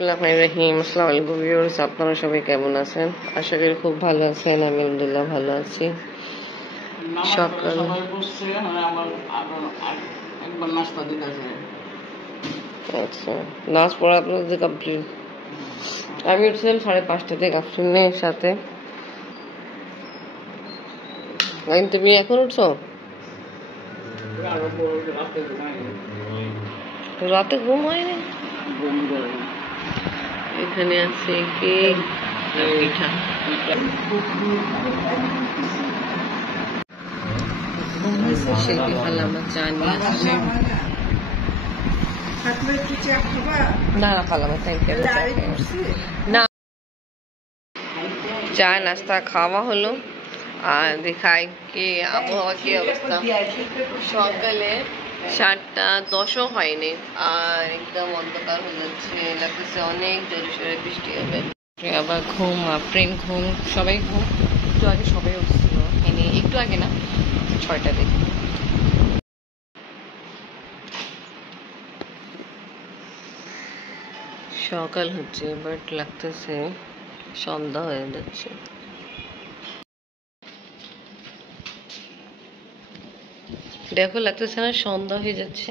বিসমিল্লাহিররহমানিররহিম। আসসালামু আলাইকুম ভিউয়ার্স, আপনারা সবাই কেমন আছেন? আশা করি খুব ভালো আছেন। আমি আলহামদুলিল্লাহ ভালো আছি। সকাল আচ্ছা, নামাজ পড়া আপনাদের কমপ্লিট? আমি উঠছিলাম 5:30 থেকে আফরিনের সাথে। তুমি এখন উঠছো? রাতে ঘুম হয়নি? এখানে আছে কি পিঠা। শিল্পী খালা আমার চা নিয়ে আসছে। না খালাম, থ্যাংক ইউ। না, চা নাস্তা খাওয়া হলো। আর দেখাই কি আবহাওয়া কি অবস্থা। সকালে 7:10 হয়নি আর একদম অন্ধকার হয়ে যাচ্ছে, লাগতেছে অনেক জোরে সোরে বৃষ্টি হবে। আবার ঘুম, আফরিন ঘুম, সবাই ঘুম। একটু আগে সবাই উঠছিল, একটু আগে না, 6টা থেকে। সকাল হচ্ছে বাট লাগতেছে সন্ধ্যা হয়ে যাচ্ছে। দেখো লাগতেছে না সন্ধ্যা হয়ে যাচ্ছে?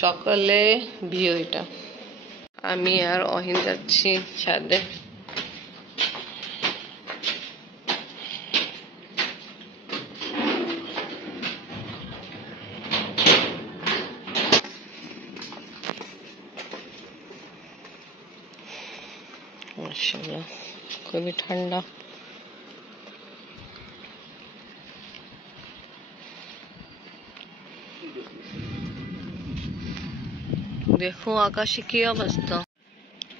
সকালে ভিউ এটা। আমি আর অহিন যাচ্ছি ছাদে। মাশাআল্লাহ খুবই ঠান্ডা। দেখো আকাশে কি অবস্থা।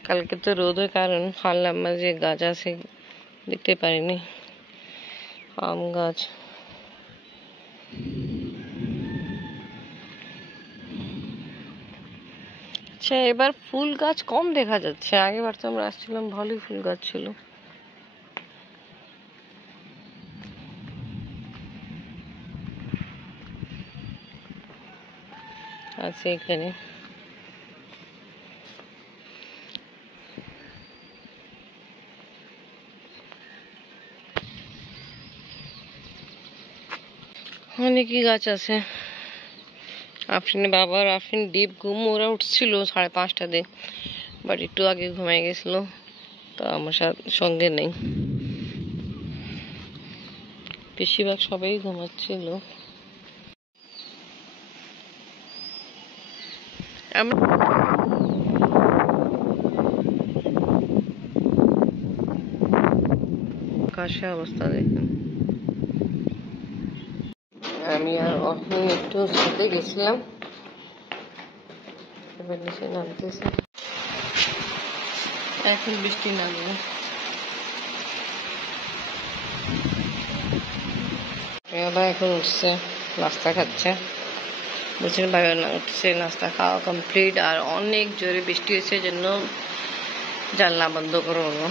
কালকে তো রোদের কারণ হারলাম যে গাছ আছে দেখতে পারিনি, আম গাছ। আচ্ছা, এবার ফুল গাছ কম দেখা যাচ্ছে। আগেবার তো আমরা আসছিলাম ভালোই ফুল গাছ ছিল। আছে এখানে। অনেকই গাছ আছে। আফরিনের বাবা আর আফরিন ডিপ ঘুম, ওরা উঠছিল 5:30 বাট একটু আগে ঘুমাই গেছিল, তো আমার সঙ্গে নেই। বেশিরভাগ সবাই ঘুমাচ্ছিল। আকাশে অবস্থা দেখুন। আমি আর অহিন একটু ছাদে গেছিলাম, এবার নিচে নামতেছে। এখন বৃষ্টি নামবে। মেয়েরা এখন উঠছে, নাস্তা খাচ্ছে। বুঝছেন ভাই, উঠছে, নাস্তা খাওয়া কমপ্লিট। আর অনেক জোরে বৃষ্টি হয়েছে, জন্য জানলা বন্ধ করে হলো।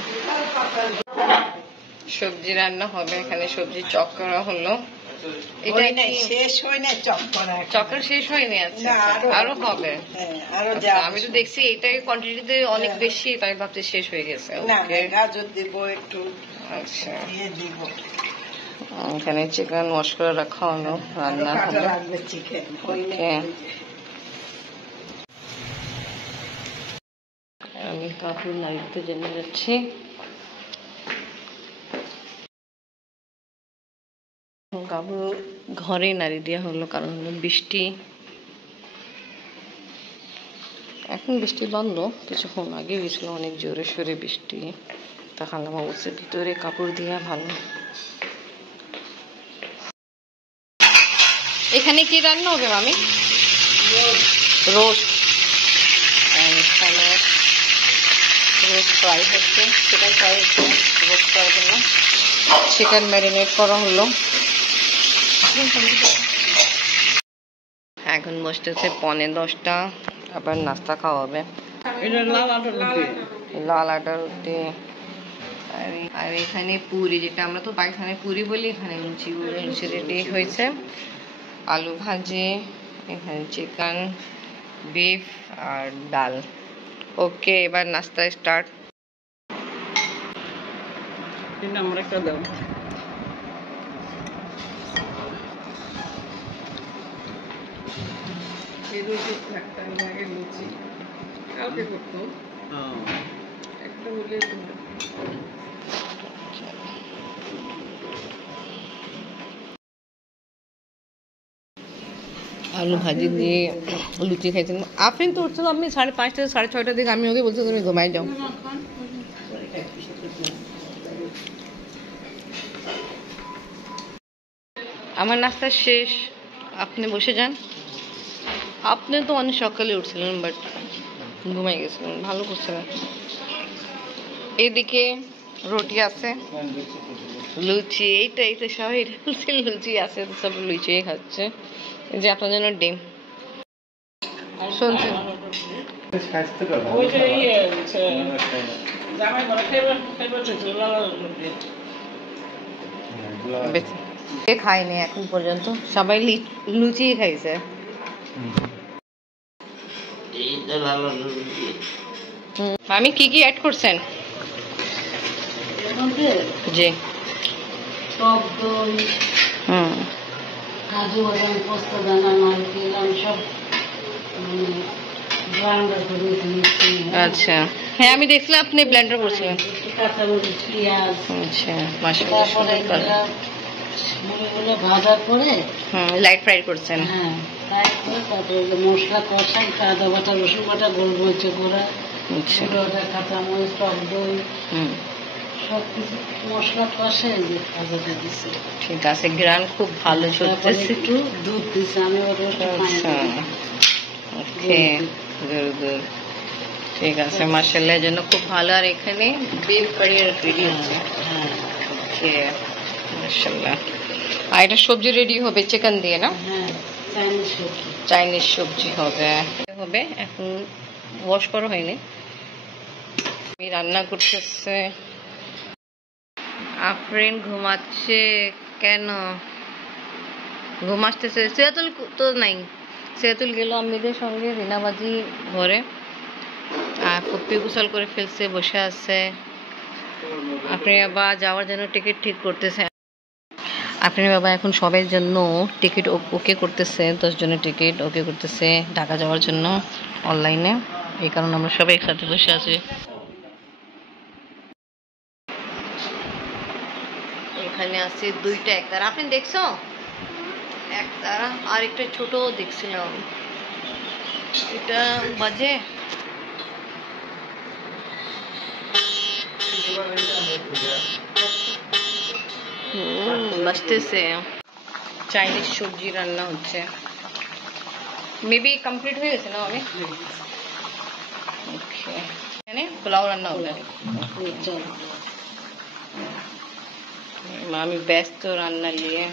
সবজি রান্না হবে, এখানে সবজি চক করা হলো। এটা শেষ হয় না, চক্কর শেষ হয়নি? আচ্ছা, আরো হবে। আমি তো দেখছি এটাই কোয়ান্টিটিতে অনেক বেশি, তাই ভাবছি শেষ হয়ে গেছে। গাজর দিব একটু। আচ্ছা, এখানে চিকেন ওয়াশ করে রাখা হলো, রান্না হবে। আমি কাপড় নাড়িতে জেনে যাচ্ছি। কাপড় ঘরে নাড়ি দেওয়া হলো, কারণ হলো বৃষ্টি। এখন বৃষ্টি বন্ধ, কিছুক্ষণ আগে গেছিল অনেক জোরে সোরে বৃষ্টি। তখন আমার অবশ্যই ভিতরে কাপড় দেওয়া ভালো। এখানে কি রান্না হবে মামি? রোস্ট। এখানে রোস্ট ফ্রাই হচ্ছে, চিকেন ফ্রাই হচ্ছে। রোস্ট করার জন্য চিকেন ম্যারিনেট করা হলো। এখন বসতেছে 9:45, আবার নাস্তা খাওয়া হবে। লাল আটার রুটি। আর এখানে পুরি, যেটা আমরা তো পাকিস্তানে পুরি বলি, এখানে লুচি রেডি হয়েছে। আলু ভাজি, এখানে চিকেন, বিফ আর ডাল। ওকে, এবার নাস্তা স্টার্ট। আমরা একটা দাও এই লুচি থাকতাম আগে লুচি কালকে করতো একটা হলে আলু ভাজি দিয়ে লুচি খাইছেন। আপনি তো উঠছিল আপনি 5:30 থেকে 6:30 দিকে, আমি ওকে বলছি তুমি ঘুমাই যাও। আমার নাস্তা শেষ, আপনি বসে যান। আপনি তো অনেক সকালে উঠছিলেন বাট ঘুমাই গেছিলেন, ভালো করছিলেন। এদিকে রুটি আছে, লুচি, এইটা সবাই লুচি আছে, সব লুচি খাচ্ছে। এই যে আপনার জন্য ডিম শুনছেন। খাইনি এখন পর্যন্ত, সবাই লুচি খাইছে। আমি কি কি অ্যাড করছেন? জি, টক দই, কাজু বাদাম, পোস্ত দানা, নারকেল আমি সব ব্লেন্ডার করে দিয়েছি। আচ্ছা, হ্যাঁ আমি দেখছিলাম আপনি ব্লেন্ডার করছিলেন। কাঁচামরিচ, পেঁয়াজ, আচ্ছা মাশাআল্লাহ। মুড়িগুলো ভাজা করে লাইট ফ্রাই করছেন। হ্যাঁ, ফ্রাই করে তারপরে মশলা কষাই, আদা বাটা, রসুন বাটা, গোলমরিচ গুঁড়া, আচ্ছা, কাঁচামরিচ, টক দই, সবকিছু মশলা কষাই যে ভাজাটা দিচ্ছে। ঠিক আছে, গ্রান খুব ভালো চলতেছে। একটু দুধ দিচ্ছে, আমি আচ্ছা, ওকে, গুড। ঠিক আছে, মাশাআল্লাহ, এর জন্য খুব ভালো। আর এখানে বিফ কারি রেডি হচ্ছে। ওকে, মাশাআল্লাহ। আর এটা সবজি রেডি হবে চিকেন দিয়ে, না? হ্যাঁ, চাইনিজ সবজি হবে। এখন ওয়াশ করা হয়নি, আমি রান্না করতেছে। আফরিন ঘুমাচ্ছে কেন? ঘুমাচ্ছে। সেতুল তো নাই, সেতুল গেল আম্মিদের সঙ্গে রিনাবাজি ঘরে, আর ফুপ্পি গোসল করে ফেলছে, বসে আছে। আপনি বাবা যাওয়ার জন্য টিকিট ঠিক করতেছে। আপনি বাবা এখন সবার জন্য টিকিট ওকে করতেছে, 10 জনের টিকিট ওকে করতেছে ঢাকা যাওয়ার জন্য অনলাইনে। এই কারণে আমরা সবাই একসাথে বসে আছি। এখানে আছে 2টা একতারা, আপনি দেখছো? একতারা আর একটা ছোট দেখছিলাম, এটা বাজে। বাজতেছে। চাইনিজ সবজি রান্না হচ্ছে, মেবি কমপ্লিট হয়ে গেছে না অনেক। ওকে, এখানে পোলাও রান্না হবে। আমি ব্যস্ত রান্না নিয়ে,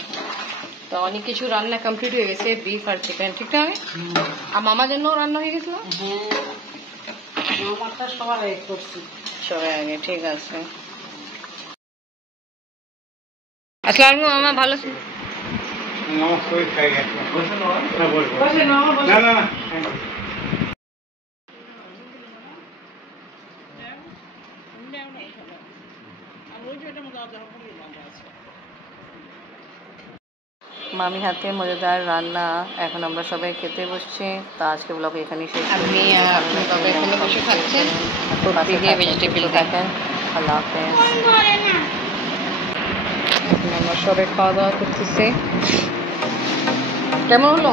তো অনেক কিছু রান্না কমপ্লিট হয়ে গেছে, বিফ আর চিকেন। ঠিক আছে, আর মামার জন্য রান্না হয়ে গেছিল। সবাই আগে, ঠিক আছে। আসসালামু আলাইকুম মামা, ভালো আছেন? মামি হাতে মজাদার রান্না, এখন আমরা সবাই খেতে বসছি। তা আজকে ব্লগ এখানে শেষ। আপনি আপনার বাবা এখানে বসে খাচ্ছেন, ভেজিটেবল খাচ্ছেন। আল্লাহ হাফেজ। আমরা সবাই খাওয়া দাওয়া করতেছি। কেমন হলো?